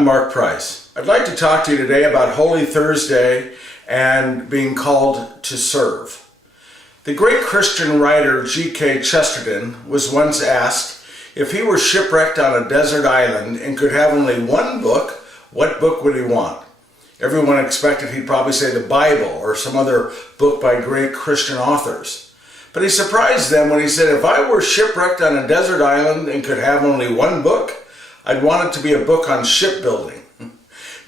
I'm Mark Price. I'd like to talk to you today about Holy Thursday and being called to serve. The great Christian writer G.K. Chesterton was once asked if he were shipwrecked on a desert island and could have only one book, what book would he want? Everyone expected he'd probably say the Bible or some other book by great Christian authors. But he surprised them when he said, if I were shipwrecked on a desert island and could have only one book, I'd want it to be a book on shipbuilding.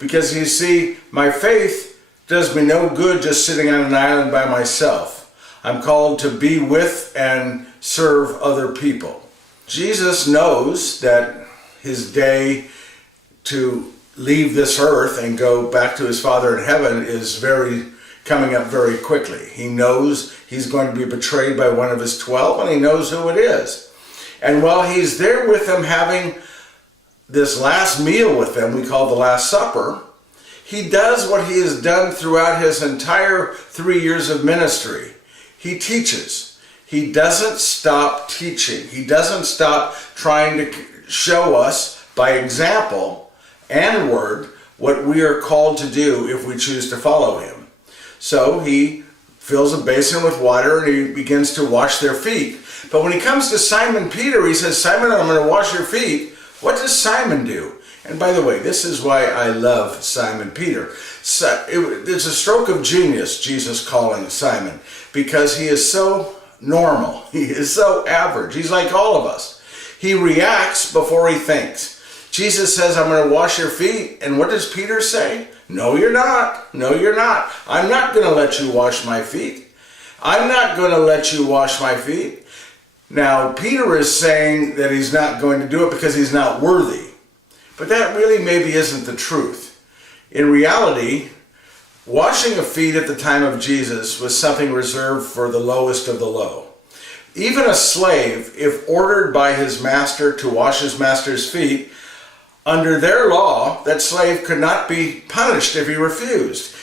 Because you see, my faith does me no good just sitting on an island by myself. I'm called to be with and serve other people. Jesus knows that his day to leave this earth and go back to his Father in heaven is coming up very quickly. He knows he's going to be betrayed by one of his 12, and he knows who it is. And while he's there with them having this last meal with them, we call the Last Supper, he does what he has done throughout his entire 3 years of ministry. He teaches. He doesn't stop teaching. He doesn't stop trying to show us by example and word what we are called to do if we choose to follow him. So he fills a basin with water and he begins to wash their feet. But when he comes to Simon Peter, he says, Simon, I'm going to wash your feet. What does Simon do? And by the way, this is why I love Simon Peter. It's a stroke of genius, Jesus calling Simon, because he is so normal. He is so average. He's like all of us. He reacts before he thinks. Jesus says, I'm going to wash your feet. And what does Peter say? No, you're not. No, you're not. I'm not going to let you wash my feet. I'm not going to let you wash my feet. Now, Peter is saying that he's not going to do it because he's not worthy. But that really maybe isn't the truth. In reality, washing of feet at the time of Jesus was something reserved for the lowest of the low. Even a slave, if ordered by his master to wash his master's feet, under their law, that slave could not be punished if he refused.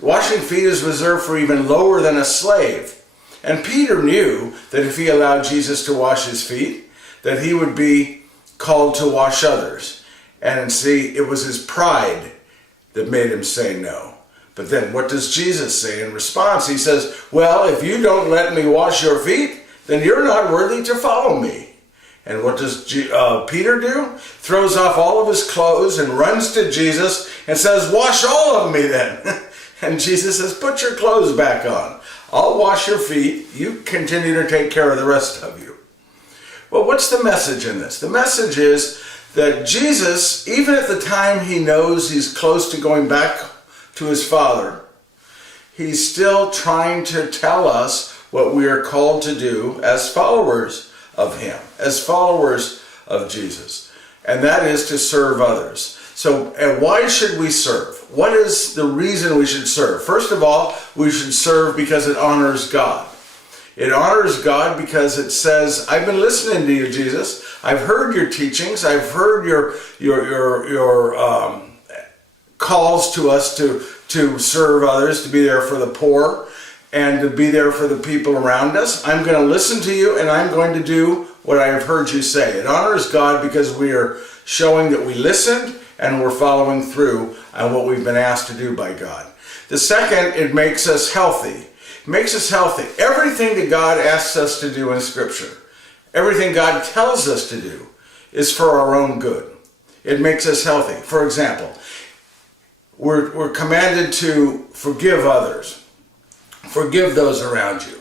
Washing feet is reserved for even lower than a slave. And Peter knew that if he allowed Jesus to wash his feet, that he would be called to wash others. And see, it was his pride that made him say no. But then what does Jesus say in response? He says, well, if you don't let me wash your feet, then you're not worthy to follow me. And what does Peter do? Throws off all of his clothes and runs to Jesus and says, wash all of me then. And Jesus says, put your clothes back on. I'll wash your feet. You continue to take care of the rest of you. Well, what's the message in this? The message is that Jesus, even at the time he knows he's close to going back to his Father, he's still trying to tell us what we are called to do as followers of him, as followers of Jesus. And that is to serve others. So, and why should we serve? What is the reason we should serve? First of all, we should serve because it honors God. It honors God because it says, I've been listening to you, Jesus. I've heard your teachings. I've heard your calls to us to serve others, to be there for the poor, and to be there for the people around us. I'm going to listen to you, and I'm going to do what I have heard you say. It honors God because we are showing that we listened and we're following through on what we've been asked to do by God. The second, it makes us healthy. It makes us healthy. Everything that God asks us to do in Scripture, everything God tells us to do, is for our own good. It makes us healthy. For example, we're commanded to forgive others. Forgive those around you.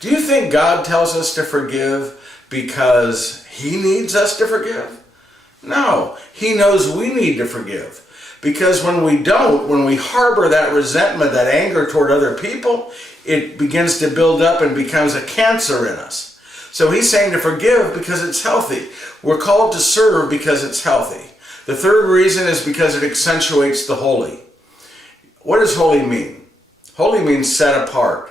Do you think God tells us to forgive because he needs us to forgive? No, he knows we need to forgive. Because when we don't, when we harbor that resentment, that anger toward other people, it begins to build up and becomes a cancer in us. So he's saying to forgive because it's healthy. We're called to serve because it's healthy. The third reason is because it accentuates the holy. What does holy mean? Holy means set apart.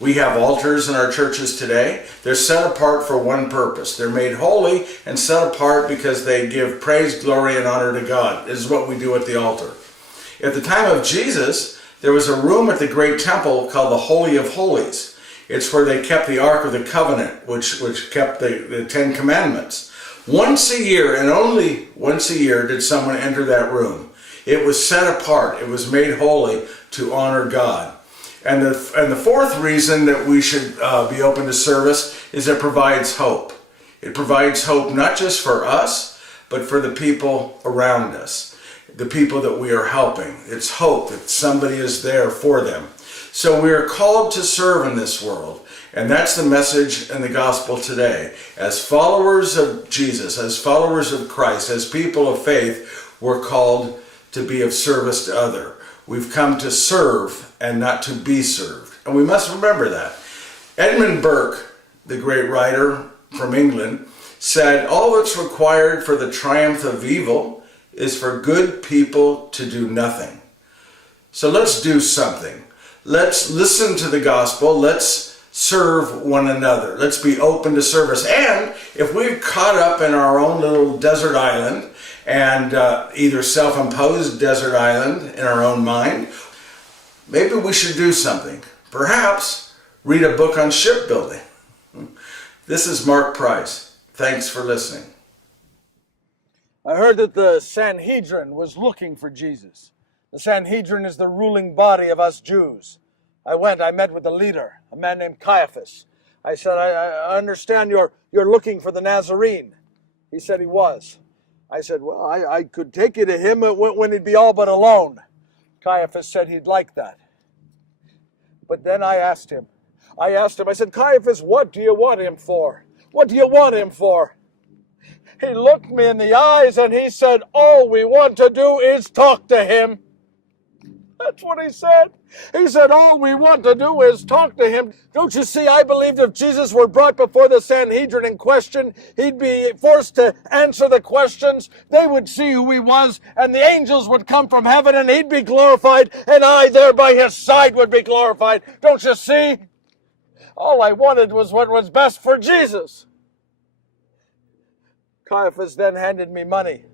We have altars in our churches today. They're set apart for one purpose. They're made holy and set apart because they give praise, glory, and honor to God. This is what we do at the altar. At the time of Jesus, there was a room at the great temple called the Holy of Holies. It's where they kept the Ark of the Covenant, which kept the Ten Commandments. Once a year, and only once a year, did someone enter that room. It was set apart. It was made holy to honor God. And the fourth reason that we should be open to service is it provides hope. It provides hope not just for us, but for the people around us, the people that we are helping. It's hope that somebody is there for them. So we are called to serve in this world. And that's the message in the gospel today. As followers of Jesus, as followers of Christ, as people of faith, we're called to be of service to others. We've come to serve and not to be served. And we must remember that. Edmund Burke, the great writer from England, said, "All that's required for the triumph of evil is for good people to do nothing." So let's do something. Let's listen to the gospel. Let's serve one another. Let's be open to service. And if we're caught up in our own little desert island, and either self-imposed desert island in our own mind, maybe we should do something. Perhaps read a book on shipbuilding. This is Mark Price. Thanks for listening. I heard that the Sanhedrin was looking for Jesus. The Sanhedrin is the ruling body of us Jews. I met with the leader, a man named Caiaphas. I said, I understand you're looking for the Nazarene. He said he was. I said, well, I could take you to him when he'd be all but alone. Caiaphas said he'd like that. But then I asked him, I said, Caiaphas, what do you want him for? What do you want him for? He looked me in the eyes and he said, all we want to do is talk to him. That's what he said. He said, all we want to do is talk to him. Don't you see, I believed if Jesus were brought before the Sanhedrin in question, he'd be forced to answer the questions. They would see who he was, and the angels would come from heaven, and he'd be glorified, and I there by his side would be glorified. Don't you see? All I wanted was what was best for Jesus. Caiaphas then handed me money,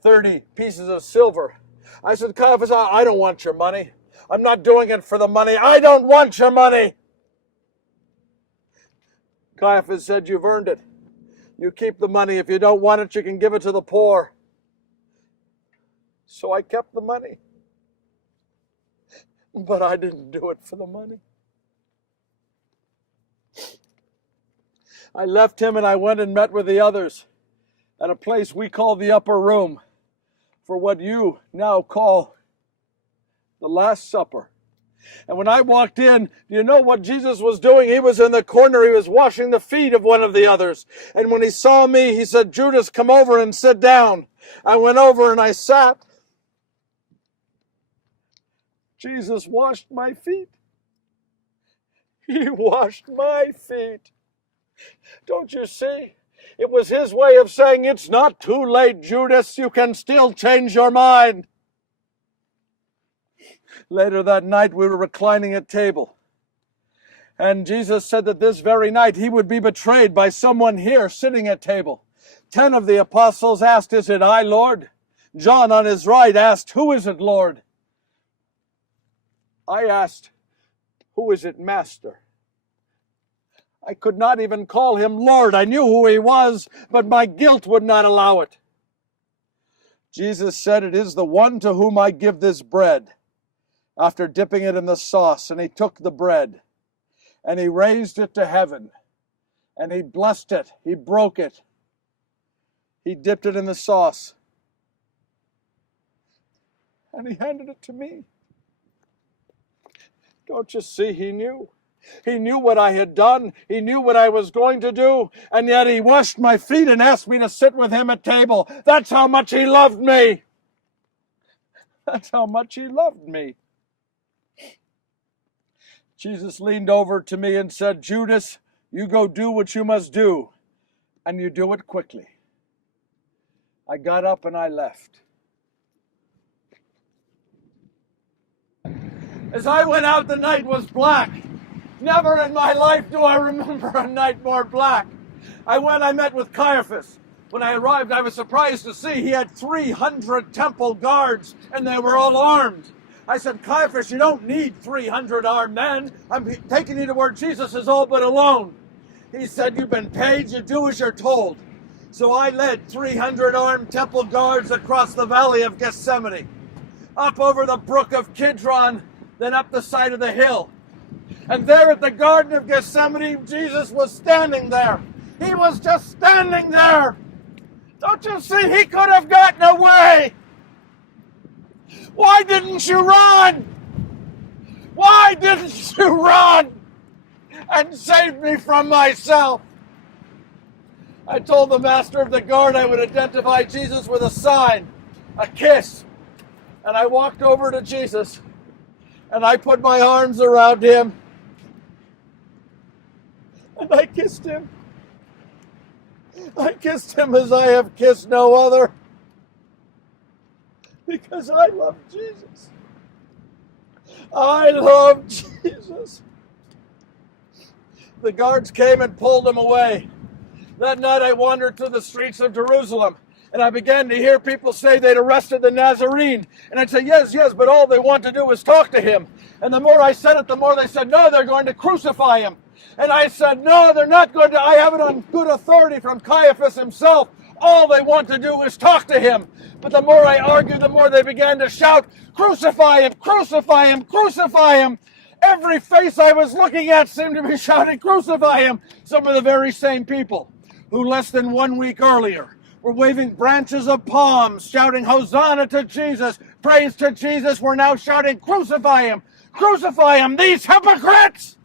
30 pieces of silver. I said, Caiaphas, I don't want your money. I'm not doing it for the money. I don't want your money. Caiaphas said, you've earned it. You keep the money. If you don't want it, you can give it to the poor. So I kept the money. But I didn't do it for the money. I left him and I went and met with the others at a place we call the upper room, for what you now call the Last Supper. And when I walked in, do you know what Jesus was doing? He was in the corner. He was washing the feet of one of the others. And when he saw me, he said, Judas, come over and sit down. I went over and I sat. Jesus washed my feet. He washed my feet. Don't you see? It was his way of saying, it's not too late, Judas. You can still change your mind. Later that night, we were reclining at table. And Jesus said that this very night he would be betrayed by someone here sitting at table. 10 of the apostles asked, is it I, Lord? John on his right asked, who is it, Lord? I asked, who is it, Master? I could not even call him Lord. I knew who he was, but my guilt would not allow it. Jesus said, it is the one to whom I give this bread. After dipping it in the sauce, and he took the bread, and he raised it to heaven, and he blessed it, he broke it, he dipped it in the sauce, and he handed it to me. Don't you see, he knew. He knew what I had done. He knew what I was going to do. And yet he washed my feet and asked me to sit with him at table. That's how much he loved me. That's how much he loved me. Jesus leaned over to me and said, Judas, you go do what you must do, and you do it quickly. I got up and I left. As I went out, the night was black. Never in my life do I remember a night more black. I met with Caiaphas. When I arrived, I was surprised to see he had 300 temple guards, and they were all armed. I said, Caiaphas, you don't need 300 armed men. I'm taking you to where Jesus is all but alone. He said, you've been paid, you do as you're told. So I led 300 armed temple guards across the valley of Gethsemane, up over the brook of Kidron, then up the side of the hill. And there at the Garden of Gethsemane, Jesus was standing there. He was just standing there. Don't you see? He could have gotten away. Why didn't you run? Why didn't you run and save me from myself? I told the master of the guard I would identify Jesus with a sign, a kiss. And I walked over to Jesus and I put my arms around him and I kissed him. I kissed him as I have kissed no other, because I love Jesus. I love Jesus. The guards came and pulled him away. That night I wandered through the streets of Jerusalem, and I began to hear people say they'd arrested the Nazarene. And I'd say, yes, but all they want to do is talk to him. And the more I said it, the more they said, no, they're going to crucify him. And I said, no, they're not going to. I have it on good authority from Caiaphas himself. All they want to do is talk to him. But the more I argued, the more they began to shout, crucify him, crucify him, crucify him. Every face I was looking at seemed to be shouting, crucify him. Some of the very same people who less than 1 week earlier were waving branches of palms, shouting, Hosanna to Jesus, praise to Jesus, were now shouting, crucify him, these hypocrites!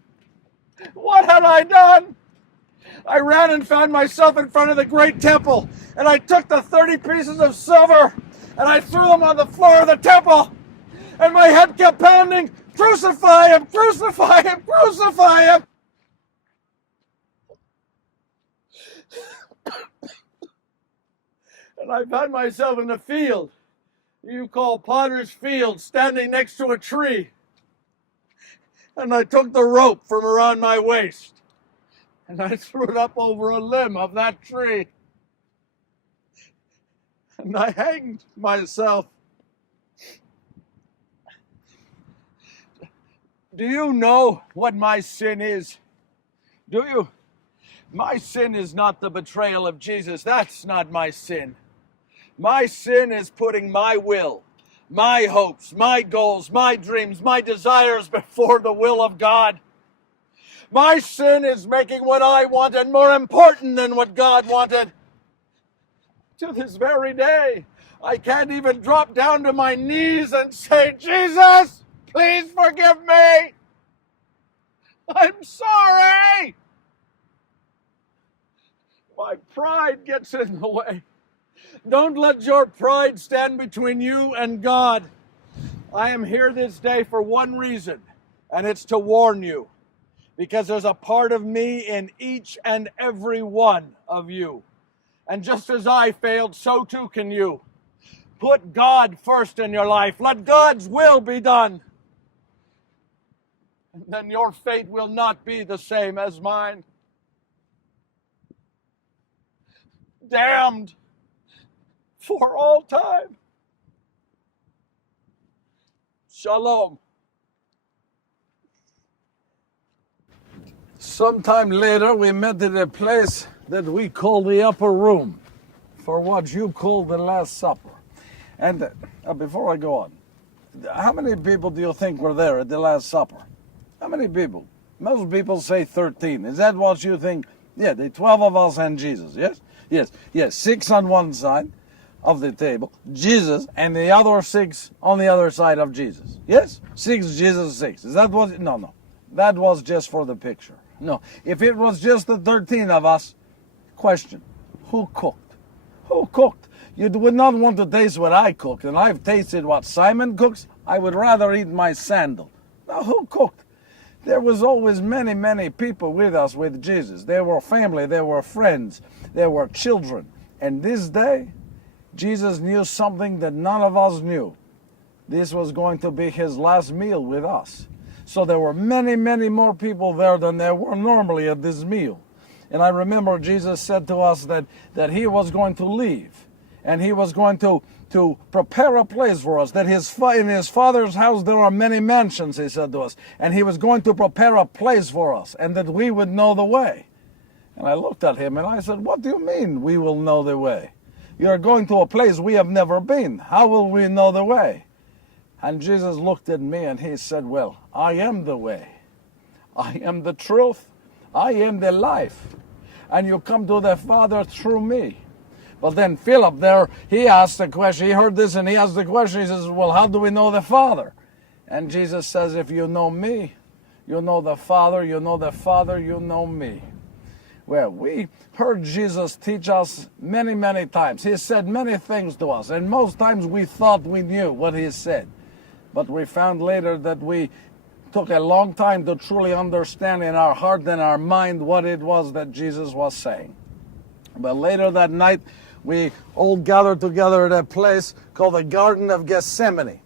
What had I done? I ran and found myself in front of the great temple, and I took the 30 pieces of silver, and I threw them on the floor of the temple, and my head kept pounding, crucify him, crucify him, crucify him! And I found myself in a field you call Potter's Field, standing next to a tree. And I took the rope from around my waist and I threw it up over a limb of that tree. And I hanged myself. Do you know what my sin is? Do you? My sin is not the betrayal of Jesus. That's not my sin. My sin is putting my will, my hopes, my goals, my dreams, my desires before the will of God. My sin is making what I wanted more important than what God wanted. To this very day, I can't even drop down to my knees and say, Jesus, please forgive me. I'm sorry. My pride gets in the way. Don't let your pride stand between you and God. I am here this day for one reason, and it's to warn you, because there's a part of me in each and every one of you. And just as I failed, so too can you. Put God first in your life. Let God's will be done. And then your fate will not be the same as mine. Damned for all time. Shalom. Sometime later, we met at a place that we call the upper room, for what you call the Last Supper. And before I go on, how many people do you think were there at the Last Supper? How many people? Most people say 13. Is that what you think? Yeah, the 12 of us and Jesus, yes? Yes, 6 on one side of the table, Jesus, and the other 6 on the other side of Jesus. Yes? 6, Jesus, 6. Is that what? No. That was just for the picture. No. If it was just the 13 of us, question, who cooked? Who cooked? You would not want to taste what I cooked, and I've tasted what Simon cooks. I would rather eat my sandal. Now, who cooked? There was always many, many people with us with Jesus. There were family, there were friends, there were children. And this day, Jesus knew something that none of us knew. This was going to be his last meal with us. So there were many, many more people there than there were normally at this meal. And I remember Jesus said to us that he was going to leave. And he was going to prepare a place for us. That in his Father's house there are many mansions, he said to us. And he was going to prepare a place for us. And that we would know the way. And I looked at him and I said, what do you mean we will know the way? You're going to a place we have never been. How will we know the way? And Jesus looked at me and he said, well, I am the way. I am the truth. I am the life. And you come to the Father through me. But then Philip there, he asked the question. He heard this and he asked the question. He says, well, how do we know the Father? And Jesus says, if you know me, you know the Father. You know the Father, you know me. Well, we heard Jesus teach us many, many times. He said many things to us. And most times we thought we knew what he said. But we found later that we took a long time to truly understand in our heart and our mind what it was that Jesus was saying. But later that night, we all gathered together at a place called the Garden of Gethsemane.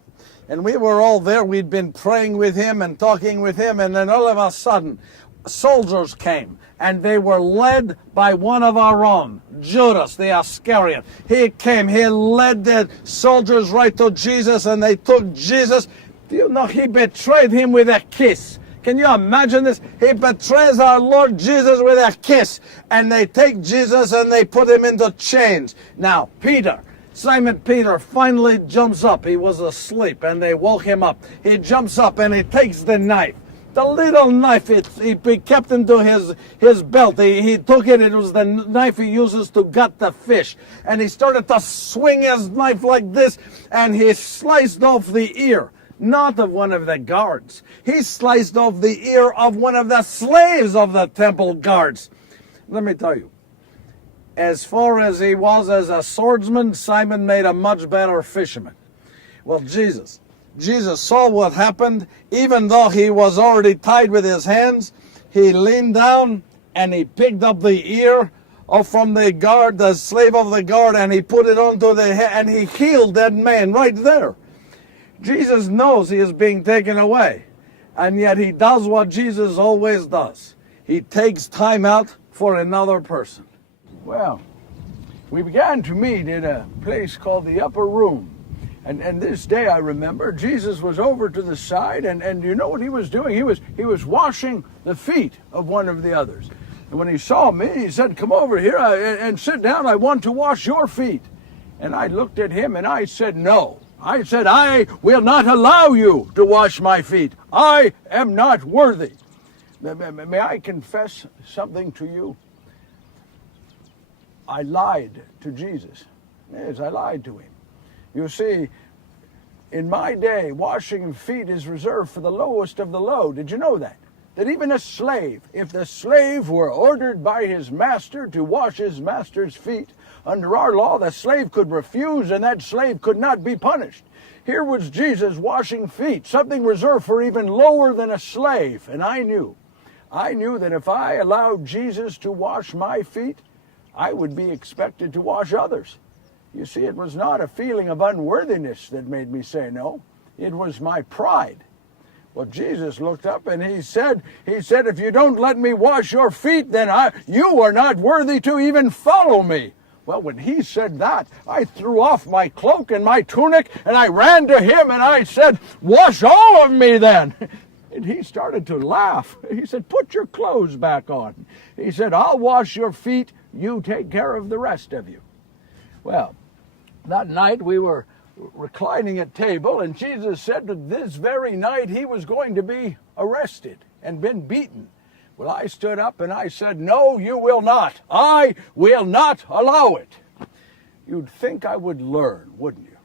And we were all there. We'd been praying with him and talking with him. And then all of a sudden, soldiers came. And they were led by one of our own, Judas the Iscariot. He came. He led the soldiers right to Jesus. And they took Jesus. Do you know, he betrayed him with a kiss. Can you imagine this? He betrays our Lord Jesus with a kiss. And they take Jesus and they put him into chains. Now, Simon Peter finally jumps up. He was asleep and they woke him up. He jumps up and he takes the knife. The little knife, he kept into his belt. He took it. It was the knife he uses to gut the fish. And he started to swing his knife like this. And he sliced off the ear. Not of one of the guards. He sliced off the ear of one of the slaves of the temple guards. Let me tell you, as far as he was as a swordsman, Simon made a much better fisherman. Well, Jesus saw what happened. Even though he was already tied with his hands, he leaned down and he picked up the ear from the guard, the slave of the guard, and he put it onto the head, and he healed that man right there. Jesus knows he is being taken away, and yet he does what Jesus always does. He takes time out for another person. Well, we began to meet in a place called the Upper Room. And this day I remember Jesus was over to the side, and you know what he was doing? He was washing the feet of one of the others. And when he saw me, he said, come over here and sit down. I want to wash your feet. And I looked at him and I said, no. I said, I will not allow you to wash my feet. I am not worthy. May I confess something to you? I lied to Jesus. Yes, I lied to him. You see, in my day, washing feet is reserved for the lowest of the low. Did you know that? That even a slave, if the slave were ordered by his master to wash his master's feet, under our law, the slave could refuse and that slave could not be punished. Here was Jesus washing feet, something reserved for even lower than a slave. And I knew that if I allowed Jesus to wash my feet, I would be expected to wash others. You see, it was not a feeling of unworthiness that made me say no. It was my pride. Well, Jesus looked up and he said, if you don't let me wash your feet, then you are not worthy to even follow me. Well, when he said that, I threw off my cloak and my tunic and I ran to him and I said, wash all of me then. And he started to laugh. He said, put your clothes back on. He said, I'll wash your feet. You take care of the rest of you. Well, that night we were reclining at table, and Jesus said that this very night he was going to be arrested and been beaten. Well, I stood up and I said, no, you will not. I will not allow it. You'd think I would learn, wouldn't you?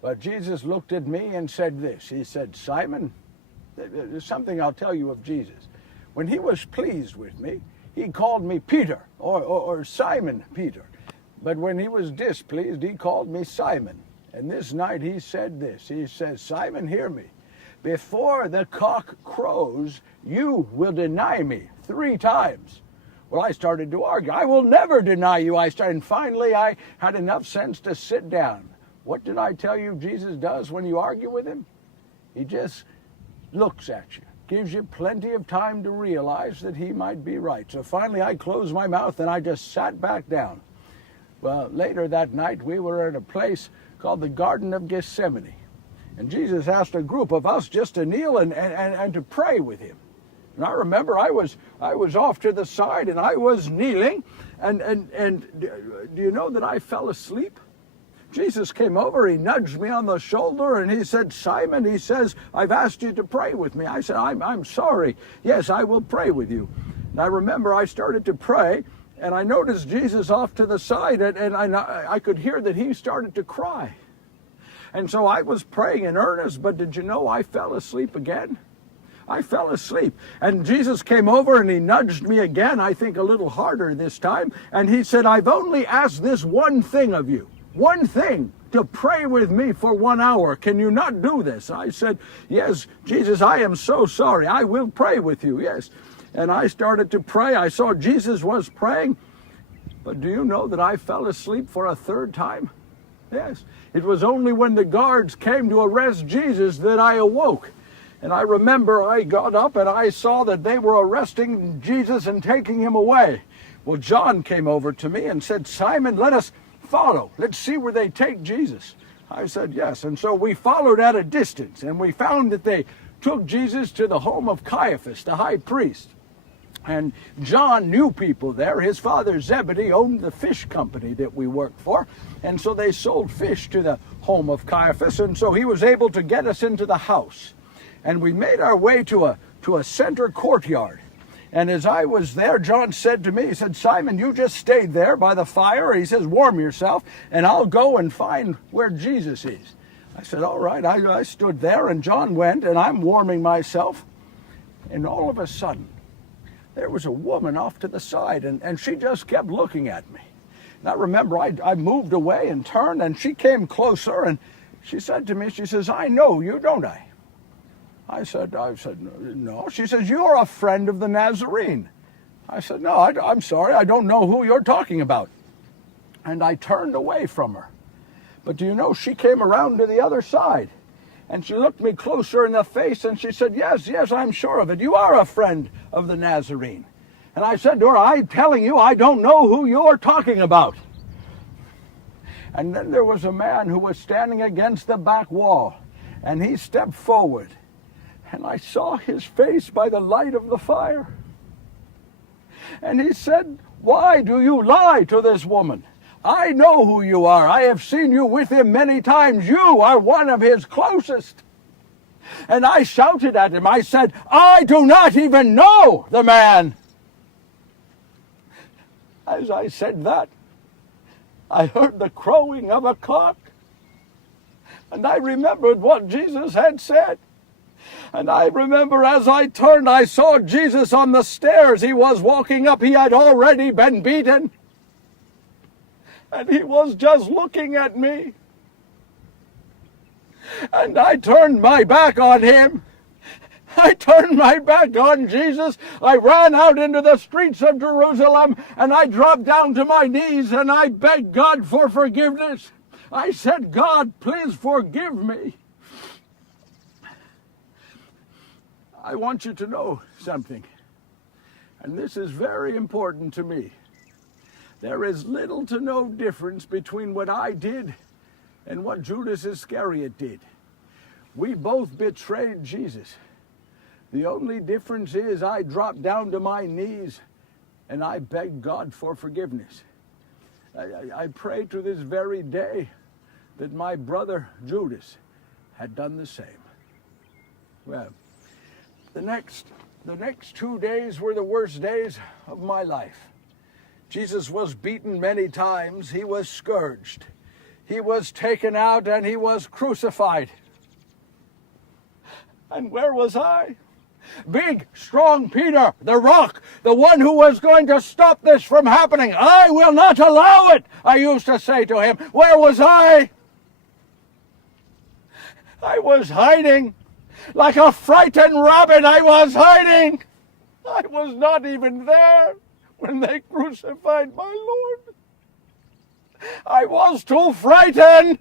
But Jesus looked at me and said this. He said, Simon, there's something I'll tell you of Jesus. When he was pleased with me, he called me Peter or Simon Peter. But when he was displeased, he called me Simon. And this night he said this. He says, Simon, hear me. Before the cock crows, you will deny me 3 times. Well, I started to argue. I will never deny you. And finally, I had enough sense to sit down. What did I tell you Jesus does when you argue with him? He just looks at you, gives you plenty of time to realize that he might be right. So finally, I closed my mouth and I just sat back down. Well, later that night, we were at a place called the Garden of Gethsemane. And Jesus asked a group of us just to kneel and to pray with him. And I remember I was off to the side and I was kneeling, and do you know that I fell asleep? Jesus came over, he nudged me on the shoulder, and he said, Simon, he says, I've asked you to pray with me. I said, I'm sorry. Yes, I will pray with you. And I remember I started to pray, and I noticed Jesus off to the side, and I could hear that he started to cry. And so I was praying in earnest, but did you know I fell asleep again? I fell asleep. And Jesus came over and he nudged me again, I think a little harder this time, and he said, I've only asked this one thing of you. One thing, to pray with me for 1 hour. Can you not do this? I said, yes, Jesus, I am so sorry. I will pray with you, yes. And I started to pray. I saw Jesus was praying. But do you know that I fell asleep for a third time? Yes. It was only when the guards came to arrest Jesus that I awoke. And I remember I got up and I saw that they were arresting Jesus and taking him away. Well, John came over to me and said, Simon, let us follow. Let's see where they take Jesus. I said, yes. And so we followed at a distance, and we found that they took Jesus to the home of Caiaphas, the high priest. And John knew people there. His father Zebedee owned the fish company that we worked for. And so they sold fish to the home of Caiaphas. And so he was able to get us into the house. And we made our way to a center courtyard. And as I was there, John said to me, he said, Simon, you just stay there by the fire. He says, warm yourself, and I'll go and find where Jesus is. I said, all right. I stood there, and John went, and I'm warming myself. And all of a sudden, there was a woman off to the side, and she just kept looking at me. And I remember I moved away and turned, and she came closer, and she said to me, she says, I know you, don't I? I said, no. She says, you're a friend of the Nazarene. I said, no, I'm sorry. I don't know who you're talking about. And I turned away from her. But do you know, she came around to the other side. And she looked me closer in the face and she said, yes, I'm sure of it. You are a friend of the Nazarene. And I said to her, I'm telling you, I don't know who you're talking about. And then there was a man who was standing against the back wall. And he stepped forward. And I saw his face by the light of the fire. And he said, why do you lie to this woman? I know who you are. I have seen you with him many times. You are one of his closest. And I shouted at him. I said, I do not even know the man. As I said that, I heard the crowing of a cock. And I remembered what Jesus had said. And I remember as I turned, I saw Jesus on the stairs. He was walking up. He had already been beaten. And he was just looking at me. And I turned my back on him. I turned my back on Jesus. I ran out into the streets of Jerusalem, and I dropped down to my knees, and I begged God for forgiveness. I said, God, please forgive me. I want you to know something, and this is very important to me. There is little to no difference between what I did and what Judas Iscariot did. We both betrayed Jesus. The only difference is I dropped down to my knees and I begged God for forgiveness. I pray to this very day that my brother Judas had done the same. Well, the next 2 days were the worst days of my life. Jesus was beaten many times. He was scourged. He was taken out and he was crucified. And where was I? Big, strong Peter, the rock, the one who was going to stop this from happening. I will not allow it, I used to say to him. Where was I? I was hiding. Like a frightened rabbit, I was hiding. I was not even there when they crucified my Lord. I was too frightened.